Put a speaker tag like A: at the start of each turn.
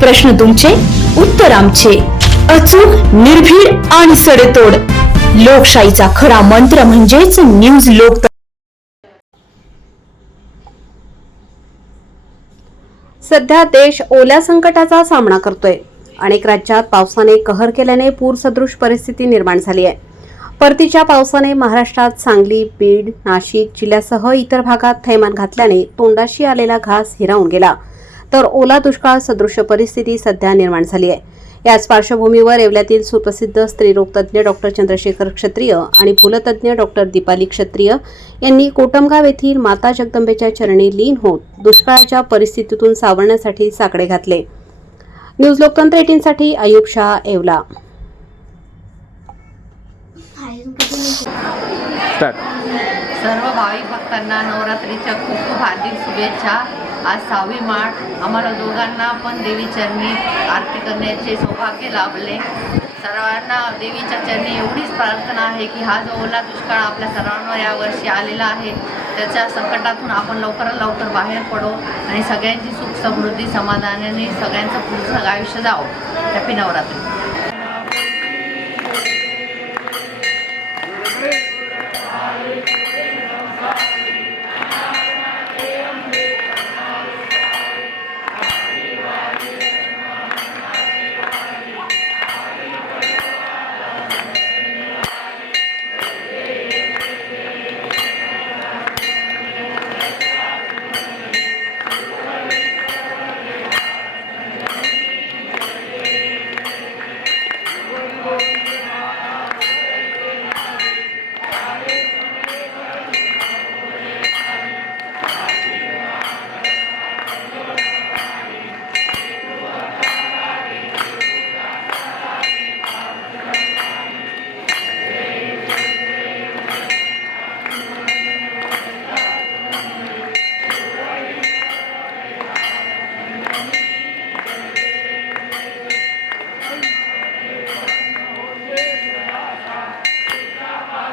A: प्रश्न तुमचे उत्तर आमचे. अचूक निर्भीड आणि सडेतोड. लोकशाहीचा खरा मंत्र म्हणजेच न्यूज लोक
B: सध्या देश ओल्या संकटाचा सामना करतोय. अनेक राज्यात पावसाने कहर केल्याने पूरसदृश परिस्थिती निर्माण झाली आहे. परतीच्या पावसाने महाराष्ट्रात सांगली बीड नाशिक जिल्ह्यासह इतर भागात थैमान घातल्याने तोंडाशी आलेला घास हिरावून गेला. तर ओला दुष्काळ सदृश परिस्थिती सध्या निर्माण झाली आहे. याच पार्श्वभूमीवर येवल्यातील सुप्रसिद्ध स्त्रीरोग तज्ज्ञ डॉक्टर चंद्रशेखर क्षत्रिय आणि भूलतज्ज्ञ डॉक्टर दीपाली क्षत्रिय यांनी कोटमगाव येथील माता जगदंबेच्या चरणी लीन होत दुष्काळाच्या परिस्थितीतून सावरण्यासाठी साकडे घातले. न्यूज लोकतंत्र एटीनसाठी अयुब शाह येवला.
C: सर्व भाविक भक्तांना नवरात्रीच्या खूप खूप हार्दिक शुभेच्छा. आज सहावी मार्च आम्हाला दोघांना पण देवी चरणी आरती करण्याचे सौभाग्य लाभले. सर्वांना देवीच्या चरणी एवढीच प्रार्थना आहे की हा जो ओला दुष्काळ आपल्या सर्वांवर यावर्षी आलेला आहे त्याच्या संकटातून आपण लवकरात लवकर बाहेर पडो आणि सगळ्यांची सुख समृद्धी समाधानाने सगळ्यांचं पुढचं आयुष्य जावं. हॅपी नवरात्री.